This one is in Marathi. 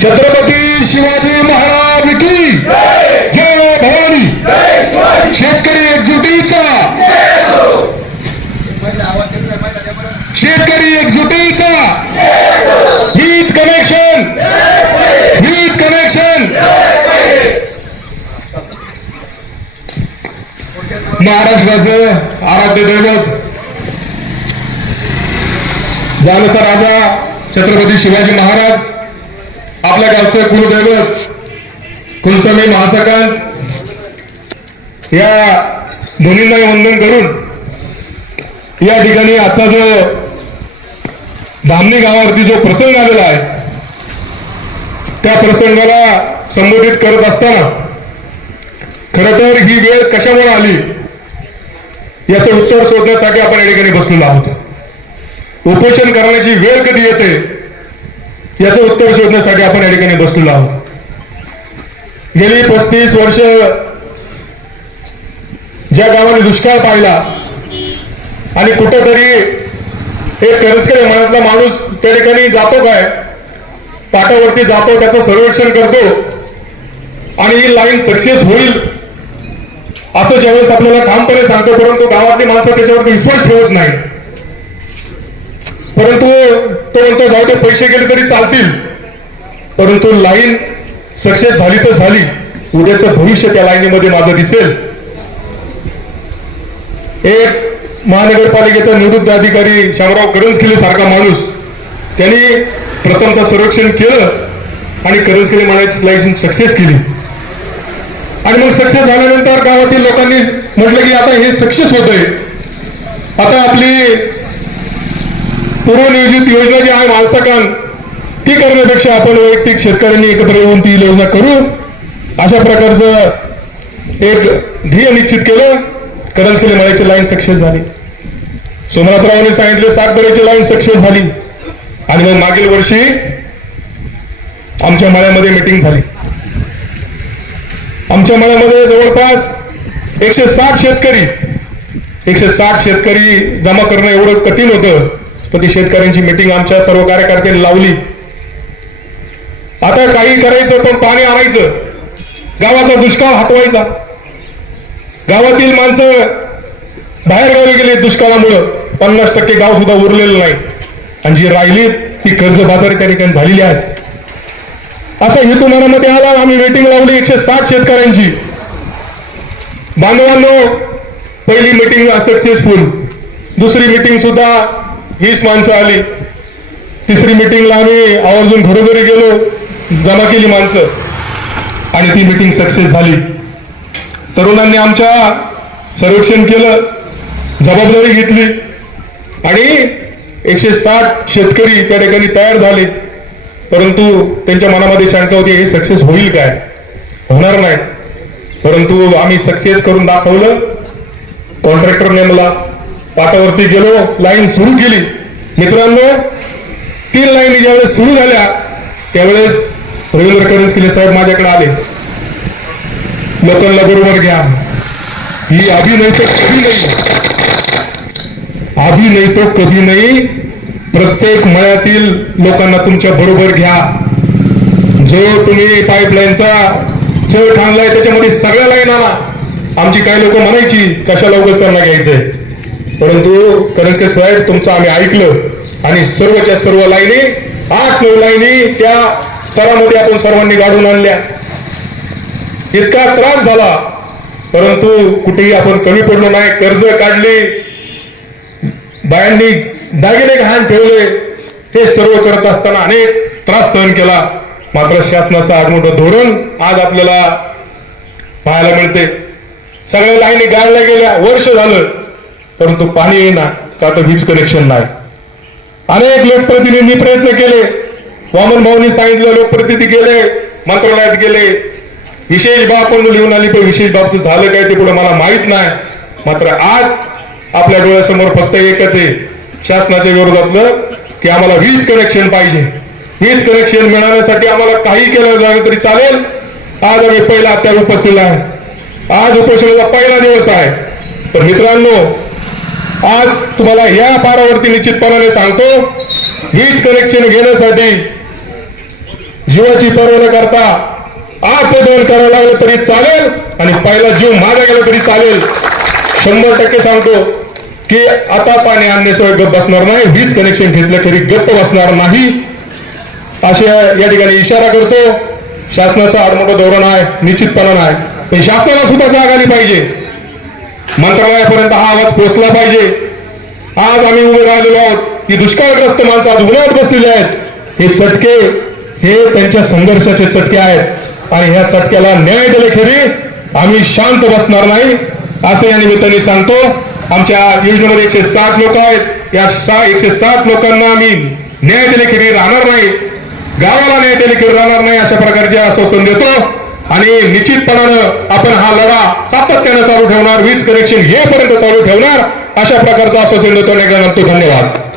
छत्रपती शिवाजी महाराज की जय भवानी। शेतकरी एकजुटीचा, शेतकरी एकजुटीचा हीच कनेक्शन, हीच कनेक्शन। महाराष्ट्राचं आराध्य दैवत जाणता राजा छत्रपती शिवाजी महाराज, आपल्या गावचं कुलदैवत कुलस्वामी महासकांत या दोन्हींना वंदन करून या ठिकाणी आजचा जो धामणी गावावरती जो प्रसंग आलेला आहे त्या प्रसंगाला संबोधित करत असताना खरं तर ही वेळ कशामुळे आली याचं उत्तर शोधण्यासाठी आपण या ठिकाणी बसलेलो आहोत। उपोषण करण्याची वेळ कधी येते याचं उत्तर शोधण्यासाठी आपण या ठिकाणी बसलेलो आहोत। गेली 35 वर्ष ज्या गावाने दुष्काळ पाहिला आणि कुठेतरी एक करसकडे मनातला माणूस त्या ठिकाणी जातो, काय पाटावरती जातो, त्याचं सर्वेक्षण करतो आणि ही लाईन सक्सेस होईल असं ज्यावेळेस आपल्याला ठामपणे सांगतो, परंतु गावातली माणसं त्याच्यावरती विश्वास ठेवत नाही। परंतु तो म्हणतो जाऊ दे, पैसे गेले तरी चालतील, परंतु लाईन सक्सेस झाली तर झाली, उद्याचं भविष्य त्या लाईनीमध्ये माझं दिसेल। एक महानगरपालिकेचा निवृत्त अधिकारी शामराव करंजकिले सारखा माणूस, त्यांनी प्रथमतः सर्वेक्षण केलं आणि करंजकिले म्हणायची लाईन सक्सेस केली आणि मग सक्सेस झाल्यानंतर गावातील लोकांनी म्हटलं की आता हे सक्सेस होतंय, आता आपली पूर्वनियोजित योजना जी आहे मालसकान ती करण्यापेक्षा आपण वैयक्तिक शेतकऱ्यांनी एकत्र येऊन ती योजना करू, अशा प्रकारचं एक ध्येय निश्चित केलं। करंजकिले मळ्याची लाईन सक्सेस झाली, सोमनाथरावांनी सांगितले सातबऱ्याची लाईन सक्सेस झाली आणि मग मागील वर्षी आमच्या मळ्यामध्ये मीटिंग झाली। आमच्या मळ्यामध्ये जवळपास 160 शेतकरी जमा करणं एवढं कठीण होतं, पण ती शेतकऱ्यांची मीटिंग आमच्या सर्व कार्यकर्त्यांनी लावली। आता काही करायचं पण पाणी आणायचं, गावाचा दुष्काळ हटवायचा। गावातील माणसं बाहेर गावी गेले दुष्काळामुळं, 50% गाव सुद्धा उरलेलं नाही आणि जी राहिली ती कर्जबाजारी त्या ठिकाणी झालेली आहेत। असा हेतू मनामध्ये आला, आम्ही मीटिंग लावली 160 शेतकऱ्यांची। बांधवांनो, पहिली मीटिंग सक्सेसफुल, दुसरी मीटिंग सुद्धा हीच माणसं आली, तिसरी मीटिंगला आम्ही आवर्जून घरोघरी गेलो, जमा केली माणसं आणि ती मीटिंग सक्सेस झाली। तरुणांनी आमच्या सर्वेक्षण केलं, जबाबदारी घेतली आणि 160 शेतकरी त्या ठिकाणी तयार झाले, परंतु त्यांच्या मनामध्ये शंका होती हे सक्सेस होईल काय, होणार नाही। परंतु आम्ही सक्सेस करून दाखवलं। कॉन्ट्रॅक्टर नेमला, पाटावरती गेलो, लाईन सुरू केली। मित्रांनो, 3 लाईनी ज्यावेळेस सुरू झाल्या त्यावेळेस रवींद्र करंजकिले साहेब माझ्याकडे आले, लोकांना बरोबर घ्या, ही अभिनय तो कधी नाही, अभिनय तो कधी नाही, प्रत्येक मळ्यातील लोकांना तुमच्या बरोबर घ्या। जो तुम्ही पाईपलाईनचा चळ ठाणलाय त्याच्यामध्ये सगळ्या लाईन आणा। आमची काही लोक म्हणायची कशाला उगाच त्यांना घ्यायचंय, परंतु करंजके साहेब तुमचं आम्ही ऐकलं आणि सर्वच्या सर्व लाईनी 8-9 लाईनी त्या चरामध्ये आपण सर्वांनी गाडून आणल्या। इतका त्रास झाला परंतु कुठेही आपण कमी पडलो नाही। कर्ज काढले, बायांनी दागिने गहाण ठेवले, हे सर्व करत असताना अनेक त्रास सहन केला, मात्र शासनाचं आगमोठं धोरण आज आपल्याला पाहायला मिळते। सगळ्या लाईनी गाडल्या गेल्या, वर्ष झालं परंतु पाणी येईना, का तर वीज कनेक्शन नाही। अनेक लोकप्रतिनिधींनी प्रयत्न केले, वामन भाऊंनी सांगितलं, लोकप्रतिनिधी गेले, मंत्रालयात गेले, विशेष बाब पण लिहून आली, पण विशेष बाबचं झालं काय ते पुढे मला माहित नाही। मात्र आज आपल्या डोळ्यासमोर फक्त एकच आहे शासनाच्या विरोधातलं की आम्हाला वीज कनेक्शन पाहिजे। वीज कनेक्शन मिळवण्यासाठी आम्हाला काही केलं जावे तरी चालेल। आज आम्ही पहिला त्या उपस्थित आहे, आज उपोषणाचा पहिला दिवस आहे। तर मित्रांनो, आज तुम्हाला या पारावरती निश्चितपणाने सांगतो, वीज कनेक्शन घेण्यासाठी जीवाची पर्वा न करता आत्मदहन करायला लागलं तरी चालेल आणि पहिला जीव माझा गेला तरी चालेल. 100% सांगतो की आता पाणी आणण्याशिवाय गप्प बसणार नाही, वीज कनेक्शन घेतलं तरी गप्प बसणार नाही असे या ठिकाणी इशारा करतो. शासनाचं आडमोठं धोरण आहे, निश्चितपणा नाही, पण शासनाला सुद्धा जाग आली पाहिजे, मंत्रालयापर्यंत हा आवाज पोहोचला पाहिजे. आज आम्ही उभे राहिलेलो आहोत की दुष्काळग्रस्त माणसं आज उन्हाळ्यात बसलेले आहेत. हे चटके हे त्यांच्या संघर्षाचे चटके आहेत आणि ह्या चटक्याला न्याय दिल्याखेरी आम्ही शांत बसणार नाही असं या निमित्ताने सांगतो. आमच्या योजनेमध्ये 160 लोक आहेत. या 160 लोकांना आम्ही न्याय दिल्याखेरी राहणार नाही, गावाला न्याय दिल्याखेरी राहणार नाही अशा प्रकारचे आश्वासन देतो आणि निश्चितपणानं आपण हा लढा सातत्यानं चालू ठेवणार, वीज कनेक्शन येईपर्यंत चालू ठेवणार अशा प्रकारचं आश्वासन देतो. धन्यवाद.